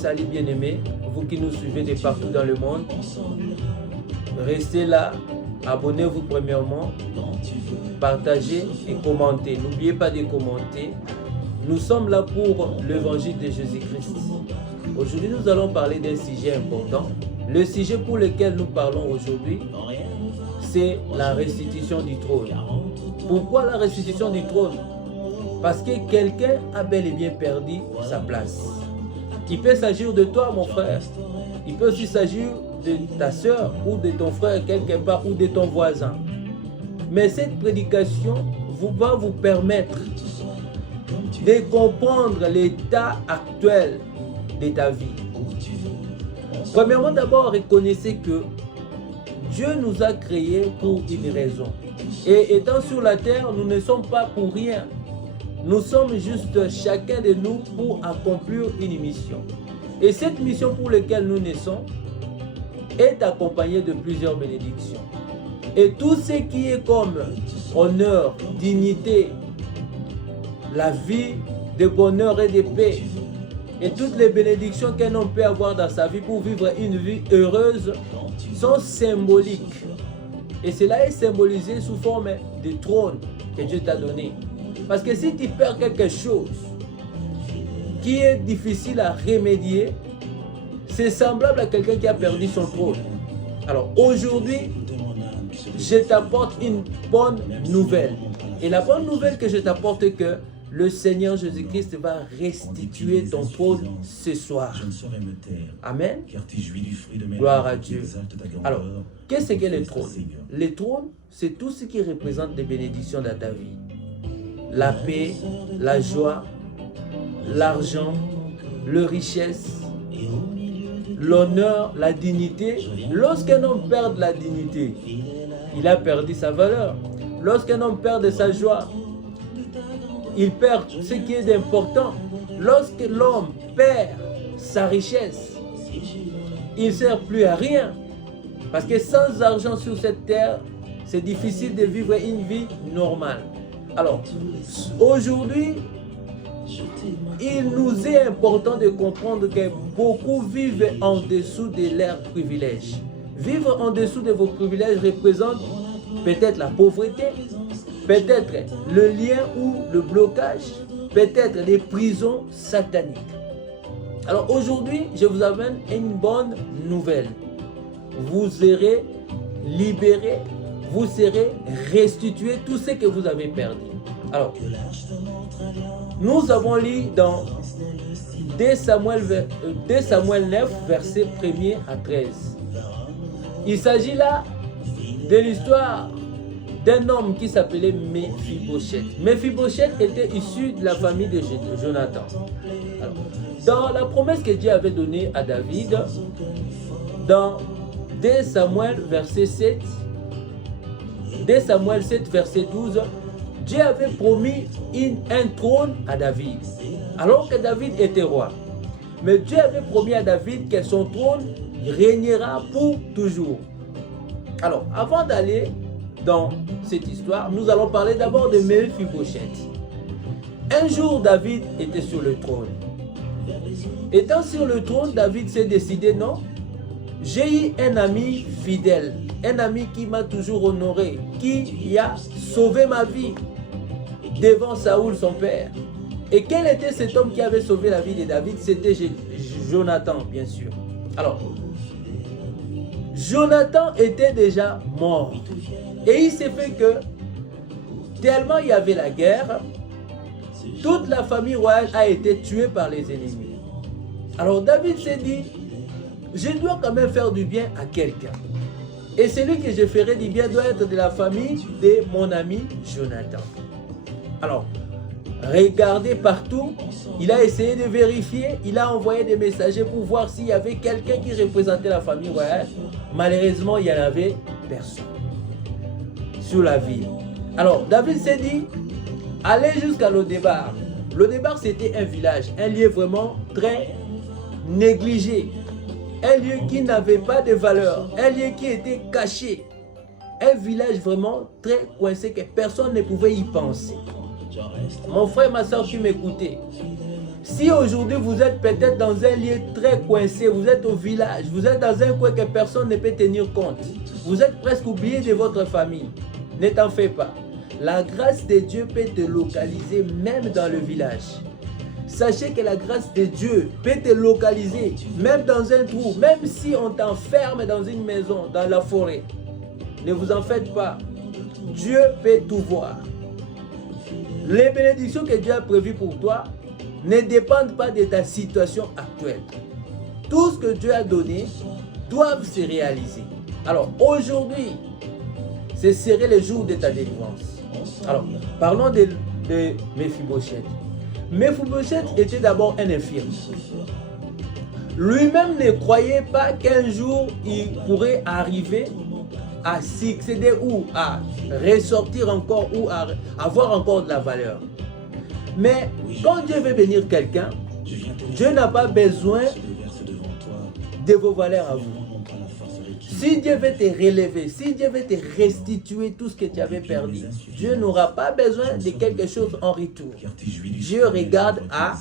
salut bien-aimés, vous qui nous suivez de partout dans le monde. Restez là, abonnez-vous premièrement, partagez et commentez. N'oubliez pas de commenter. Nous sommes là pour l'évangile de Jésus-Christ. Aujourd'hui, nous allons parler d'un sujet important. Le sujet pour lequel nous parlons aujourd'hui, c'est la restitution du trône. Pourquoi la restitution du trône? Parce que quelqu'un a bel et bien perdu sa place. Il peut s'agir de toi, mon frère. Il peut aussi s'agir de ta soeur ou de ton frère quelque part ou de ton voisin. Mais cette prédication va vous permettre de comprendre l'état actuel de ta vie. Premièrement, d'abord, reconnaissez que Dieu nous a créés pour une raison. Et étant sur la terre, nous ne sommes pas pour rien. Nous sommes juste chacun de nous pour accomplir une mission. Et cette mission pour laquelle nous naissons est accompagnée de plusieurs bénédictions. Et tout ce qui est comme honneur, dignité, la vie de bonheur et de paix, et toutes les bénédictions qu'un homme peut avoir dans sa vie pour vivre une vie heureuse sont symboliques. Et cela est symbolisé sous forme de trône que Dieu t'a donné. Parce que si tu perds quelque chose qui est difficile à remédier, c'est semblable à quelqu'un qui a perdu son trône. Alors aujourd'hui, je t'apporte une bonne nouvelle. Et la bonne nouvelle que je t'apporte est que le Seigneur Jésus-Christ va restituer ton trône ce soir. Amen. Gloire à Dieu. Alors, qu'est-ce que le trône? Le trône, c'est tout ce qui représente des bénédictions dans ta vie. La paix, la joie, l'argent, la richesse, l'honneur, la dignité. Lorsqu'un homme perd la dignité, il a perdu sa valeur. Lorsqu'un homme perd sa joie, il perd ce qui est important. Lorsque l'homme perd sa richesse, il ne sert plus à rien. Parce que sans argent sur cette terre, c'est difficile de vivre une vie normale. Alors, aujourd'hui, il nous est important de comprendre que beaucoup vivent en dessous de leurs privilèges. Vivre en dessous de vos privilèges représente peut-être la pauvreté, peut-être le lien ou le blocage, peut-être les prisons sataniques. Alors aujourd'hui, je vous amène une bonne nouvelle. Vous serez libérés, vous serez restitués tout ce que vous avez perdu. Alors, nous avons lu dans 2 Samuel 9, versets 1er à 13. Il s'agit là de l'histoire d'un homme qui s'appelait Mephibosheth. Mephibosheth était issu de la famille de Jonathan. Alors, dans la promesse que Dieu avait donnée à David, dans 2 Samuel verset 7, 2 Samuel 7 verset 12, Dieu avait promis un trône à David, alors que David était roi. Mais Dieu avait promis à David que son trône régnera pour toujours. Alors, avant d'aller dans cette histoire, nous allons parler d'abord de Mephibosheth. Un jour, David était sur le trône. Étant sur le trône, David s'est décidé, non, j'ai eu un ami fidèle, un ami qui m'a toujours honoré, qui a sauvé ma vie devant Saoul, son père. Et quel était cet homme qui avait sauvé la vie de David? C'était Jonathan, bien sûr. Alors, Jonathan était déjà mort. Et il s'est fait que, tellement il y avait la guerre, toute la famille royale a été tuée par les ennemis. Alors David s'est dit, je dois quand même faire du bien à quelqu'un. Et celui que je ferai du bien doit être de la famille de mon ami Jonathan. Alors, regardez partout, il a essayé de vérifier, il a envoyé des messagers pour voir s'il y avait quelqu'un qui représentait la famille royale. Malheureusement, il n'y en avait personne sur la ville. Alors, David s'est dit, allez jusqu'à Lo-Débar. Lo-Débar, c'était un village, un lieu vraiment très négligé, un lieu qui n'avait pas de valeur, un lieu qui était caché, un village vraiment très coincé que personne ne pouvait y penser. Mon frère, ma soeur qui m'écoutait, Si aujourd'hui vous êtes peut-être dans un lieu très coincé, vous êtes au village, vous êtes dans un coin que personne ne peut tenir compte, vous êtes presque oublié de votre famille, ne t'en fais pas. La grâce de Dieu peut te localiser même dans le village. Sachez que la grâce de Dieu peut te localiser même dans un trou, même si on t'enferme dans une maison, dans la forêt. Ne vous en faites pas. Dieu peut tout voir. Les bénédictions que Dieu a prévues pour toi ne dépendent pas de ta situation actuelle. Tout ce que Dieu a donné doit se réaliser. Alors aujourd'hui, ce serait le jour de ta délivrance. Alors, parlons de Mephibosheth. Mephibosheth était d'abord un infirme. Lui-même ne croyait pas qu'un jour il pourrait arriver à succéder ou à ressortir encore ou à avoir encore de la valeur. Mais quand Dieu veut bénir quelqu'un, Dieu n'a pas besoin de vos valeurs à vous. Si Dieu veut te relever, si Dieu veut te restituer tout ce que tu avais perdu, Dieu n'aura pas besoin de quelque chose en retour. Dieu regarde à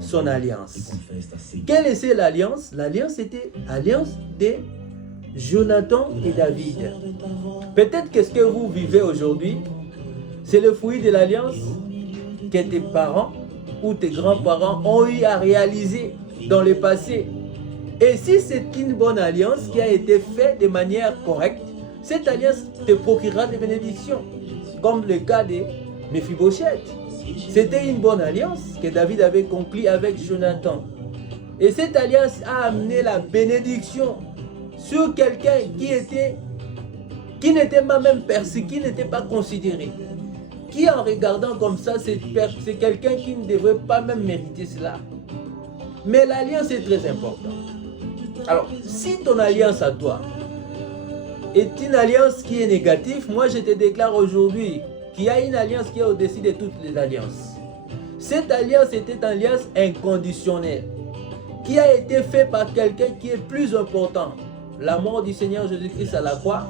son alliance. Quelle était l'alliance? L'alliance était l'alliance de Jonathan et David. Peut-être que ce que vous vivez aujourd'hui, c'est le fruit de l'alliance que tes parents ou tes grands-parents ont eu à réaliser dans le passé. Et si c'est une bonne alliance qui a été faite de manière correcte, cette alliance te procurera des bénédictions, comme le cas de Mephibosheth. C'était une bonne alliance que David avait conclue avec Jonathan. Et cette alliance a amené la bénédiction sur quelqu'un qui n'était pas même perçu, qui n'était pas considéré. Qui en regardant comme ça, c'est quelqu'un qui ne devrait pas même mériter cela. Mais l'alliance est très importante. Alors, si ton alliance à toi est une alliance qui est négative, moi je te déclare aujourd'hui qu'il y a une alliance qui est au-dessus de toutes les alliances. Cette alliance était une alliance inconditionnelle, qui a été faite par quelqu'un qui est plus important. La mort du Seigneur Jésus-Christ à la croix.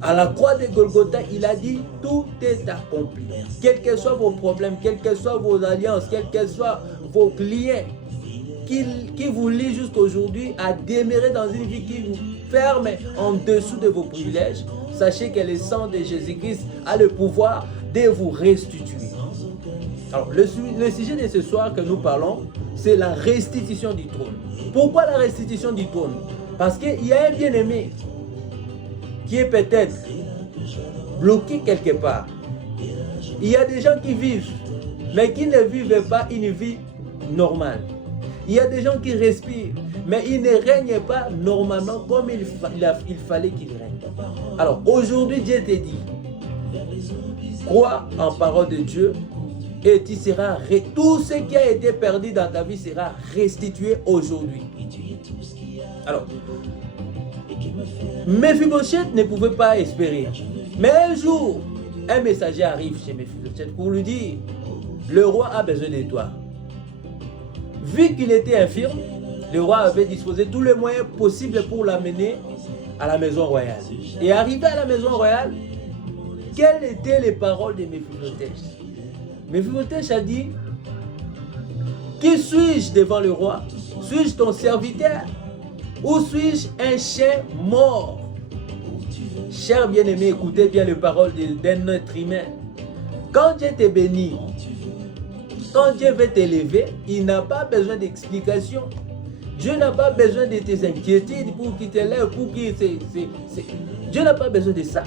À la croix de Golgotha, il a dit tout est accompli. Quels que soient vos problèmes, quelles que soient vos alliances, quels que soient vos clients qui vous lient jusqu'aujourd'hui à demeurer dans une vie qui vous ferme en dessous de vos privilèges, sachez que le sang de Jésus-Christ a le pouvoir de vous restituer. Alors, le sujet de ce soir que nous parlons, c'est la restitution du trône. Pourquoi la restitution du trône? Parce qu'il y a un bien-aimé qui est peut-être bloqué quelque part. Il y a des gens qui vivent, mais qui ne vivent pas une vie normale. Il y a des gens qui respirent, mais ils ne règnent pas normalement comme il fallait qu'ils règnent. Alors aujourd'hui, Dieu te dit, crois en parole de Dieu et tu seras tout ce qui a été perdu dans ta vie sera restitué aujourd'hui. Alors, Mephibosheth ne pouvait pas espérer. Mais un jour, un messager arrive chez Mephibosheth pour lui dire, le roi a besoin de toi. Vu qu'il était infirme, le roi avait disposé tous les moyens possibles pour l'amener à la maison royale. Et arrivé à la maison royale, quelles étaient les paroles de Mephibosheth? Mephibosheth a dit, qui suis-je devant le roi? Suis-je ton serviteur? Ou suis-je un chien mort? Cher bien-aimé, écoutez bien les paroles d'un être humain. Quand Dieu te bénit, quand Dieu veut t'élever, il n'a pas besoin d'explication. Dieu n'a pas besoin de tes inquiétudes pour qu'il t'élève, pour qu'il... Dieu n'a pas besoin de ça.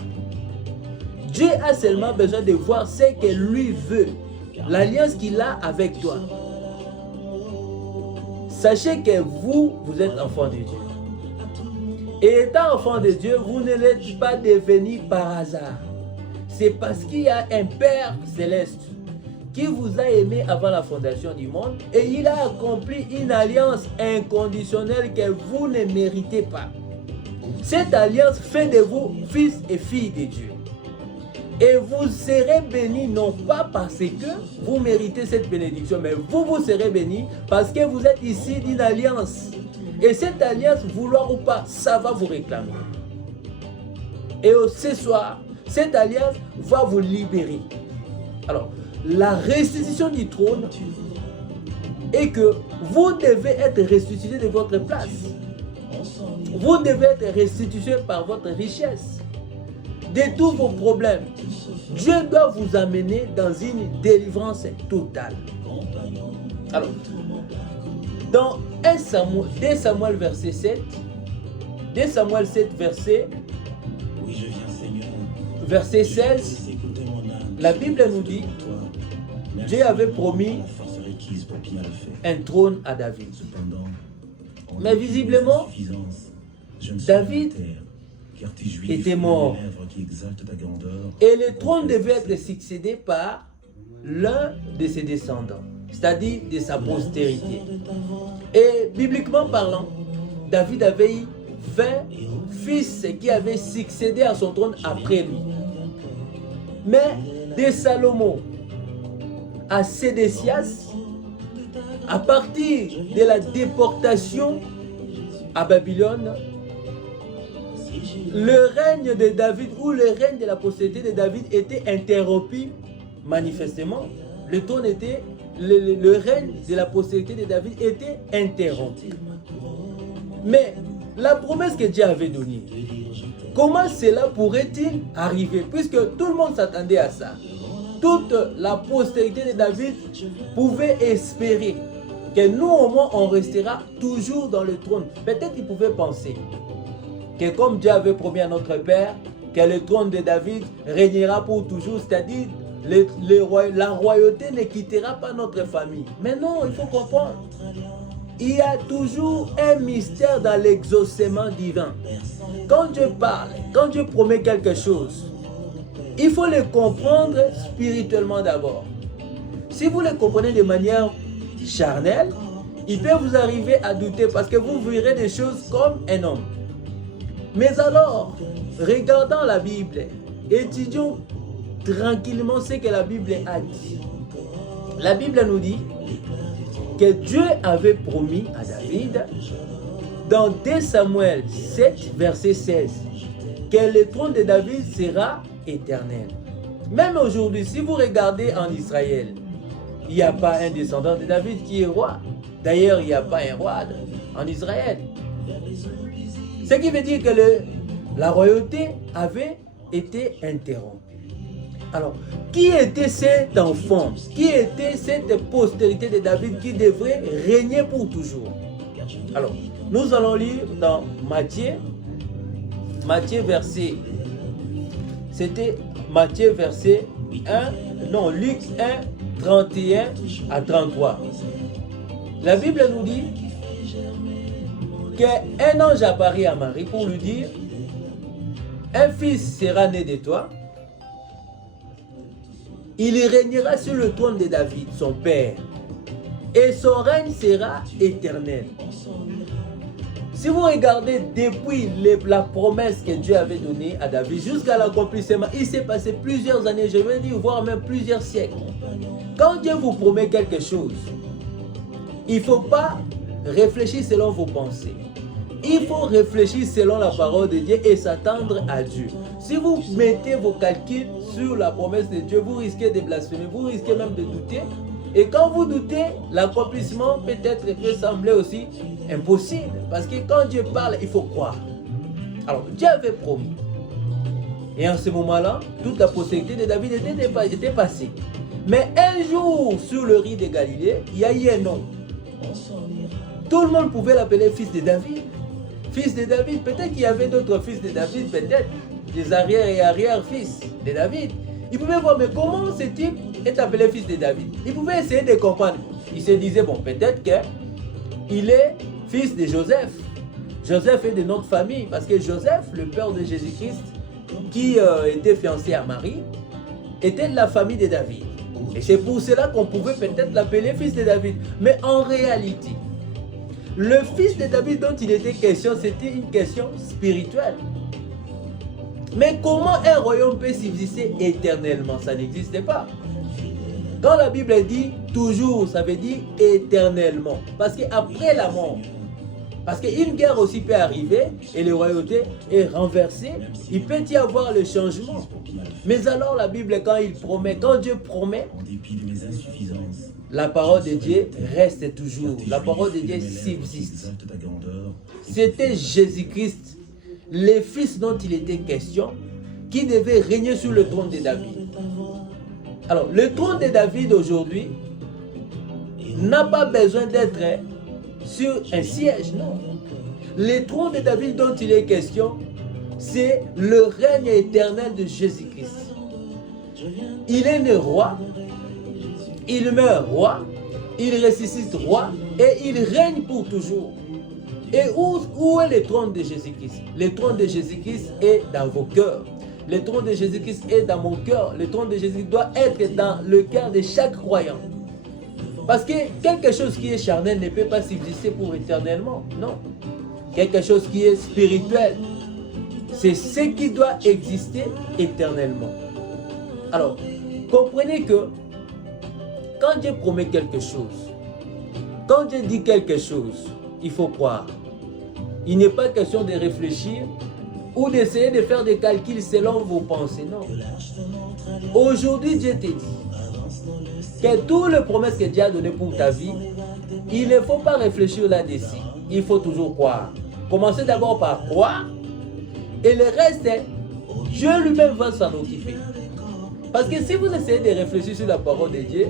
Dieu a seulement besoin de voir ce que lui veut, l'alliance qu'il a avec toi. Sachez que vous êtes enfant de Dieu. Et étant enfant de Dieu, vous ne l'êtes pas devenu par hasard. C'est parce qu'il y a un Père céleste qui vous a aimé avant la fondation du monde et il a accompli une alliance inconditionnelle que vous ne méritez pas. Cette alliance fait de vous fils et filles de Dieu. Et vous serez bénis non pas parce que vous méritez cette bénédiction, mais vous serez bénis parce que vous êtes ici d'une alliance. Et cette alliance, vouloir ou pas, ça va vous réclamer. Et ce soir, cette alliance va vous libérer. Alors, la restitution du trône et que vous devez être restitué de votre place. Vous devez être restitué par votre richesse de tous vos problèmes. Dieu doit vous amener dans une délivrance totale. Alors, dans 2 Samuel verset 7, 2 Samuel 7 verset 16, la Bible nous dit, Dieu avait promis un trône à David. Mais visiblement, David était mort. Et le trône devait être succédé par l'un de ses descendants, c'est-à-dire de sa postérité. Et bibliquement parlant, David avait eu 20 fils qui avaient succédé à son trône après lui. Mais de Salomon à Sédécias, à partir de la déportation à Babylone, le règne de David ou le règne de la postérité de David était interrompu manifestement. Le trône était, le règne de la postérité de David était interrompu. Mais la promesse que Dieu avait donnée, comment cela pourrait-il arriver? Puisque tout le monde s'attendait à ça. Toute la postérité de David pouvait espérer que nous au moins on restera toujours dans le trône. Peut-être qu'ils pouvaient penser que comme Dieu avait promis à notre Père que le trône de David régnera pour toujours, c'est-à-dire la royauté ne quittera pas notre famille. Mais non, il faut comprendre. Il y a toujours un mystère dans l'exaucement divin. Quand Dieu parle, quand Dieu promet quelque chose, il faut le comprendre spirituellement d'abord. Si vous le comprenez de manière charnelle, il peut vous arriver à douter parce que vous verrez des choses comme un homme. Mais alors, regardons la Bible, étudions tranquillement ce que la Bible a dit. La Bible nous dit que Dieu avait promis à David, dans 2 Samuel 7, verset 16, que le trône de David sera éternel. Même aujourd'hui, si vous regardez en Israël, il n'y a pas un descendant de David qui est roi. D'ailleurs, il n'y a pas un roi en Israël. Ce qui veut dire que la royauté avait été interrompue. Alors, qui était cet enfant? Qui était cette postérité de David qui devrait régner pour toujours? Alors, nous allons lire dans Matthieu verset, c'était Matthieu verset 1, non, Luc 1, 31 à 33. La Bible nous dit qu'un ange apparaît à Marie pour lui dire, un fils sera né de toi, il régnera sur le trône de David, son père, et son règne sera éternel. Si vous regardez depuis la promesse que Dieu avait donnée à David jusqu'à l'accomplissement, il s'est passé plusieurs années, je vais dire, voire même plusieurs siècles. Quand Dieu vous promet quelque chose, il ne faut pas réfléchir selon vos pensées. Il faut réfléchir selon la parole de Dieu et s'attendre à Dieu. Si vous mettez vos calculs sur la promesse de Dieu, vous risquez de blasphémer, vous risquez même de douter. Et quand vous doutez, l'accomplissement peut-être peut sembler aussi impossible. Parce que quand Dieu parle, il faut croire. Alors, Dieu avait promis. Et en ce moment-là, toute la postérité de David était passée. Mais un jour, sur le riz de Galilée, il y a eu un homme. Tout le monde pouvait l'appeler fils de David. Fils de David, peut-être qu'il y avait d'autres fils de David, peut-être des arrière et arrière-fils de David. Il pouvait voir, mais comment ce type est appelé fils de David? Il pouvait essayer de comprendre. Il se disait, bon, peut-être qu'il est fils de Joseph. Joseph est de notre famille, parce que Joseph, le père de Jésus-Christ, qui était fiancé à Marie, était de la famille de David. Et c'est pour cela qu'on pouvait peut-être l'appeler fils de David. Mais en réalité, le fils de David dont il était question, c'était une question spirituelle. Mais comment un royaume peut subsister éternellement? Ça n'existait pas. Quand la Bible dit toujours, ça veut dire éternellement. Parce qu'après la mort, parce qu'une guerre aussi peut arriver et la royauté est renversée, il peut y avoir le changement. Mais alors la Bible, quand il promet, quand Dieu promet, la parole de Dieu reste toujours. La parole de Dieu subsiste. C'était Jésus-Christ, le fils dont il était question, qui devait régner sur le trône de David. Alors, le trône de David aujourd'hui n'a pas besoin d'être sur un siège, non. Le trône de David dont il est question, c'est le règne éternel de Jésus-Christ. Il est né roi, il meurt roi, il ressuscite roi et il règne pour toujours. Et où est le trône de Jésus-Christ? Le trône de Jésus-Christ est dans vos cœurs. Le trône de Jésus-Christ est dans mon cœur. Le trône de Jésus doit être dans le cœur de chaque croyant. Parce que quelque chose qui est charnel ne peut pas subsister pour éternellement. Non. Quelque chose qui est spirituel, c'est ce qui doit exister éternellement. Alors, comprenez que quand Dieu promet quelque chose, quand Dieu dit quelque chose, il faut croire. Il n'est pas question de réfléchir ou d'essayer de faire des calculs selon vos pensées. Non. Aujourd'hui, Dieu te dit que toutes les promesses que Dieu a données pour ta vie, il ne faut pas réfléchir là-dessus. Il faut toujours croire. Commencez d'abord par croire et le reste, Dieu lui-même va s'en occuper. Parce que si vous essayez de réfléchir sur la parole de Dieu,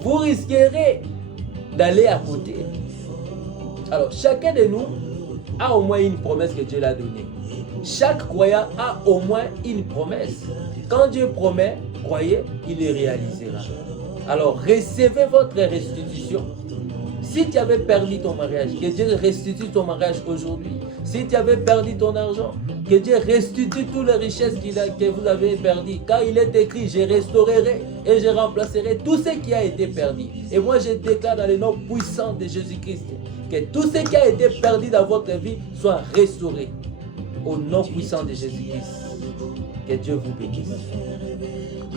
vous risquerez d'aller à côté. Alors, chacun de nous a au moins une promesse que Dieu l'a donnée. Chaque croyant a au moins une promesse. Quand Dieu promet, croyez, il le réalisera. Alors, recevez votre restitution. Si tu avais perdu ton mariage, que Dieu restitue ton mariage aujourd'hui. Si tu avais perdu ton argent, que Dieu restitue toutes les richesses que vous avez perdues. Car il est écrit, je restaurerai et je remplacerai tout ce qui a été perdu. Et moi, je déclare dans le nom puissant de Jésus-Christ que tout ce qui a été perdu dans votre vie soit restauré. Au nom puissant de Jésus-Christ. Que Dieu vous bénisse.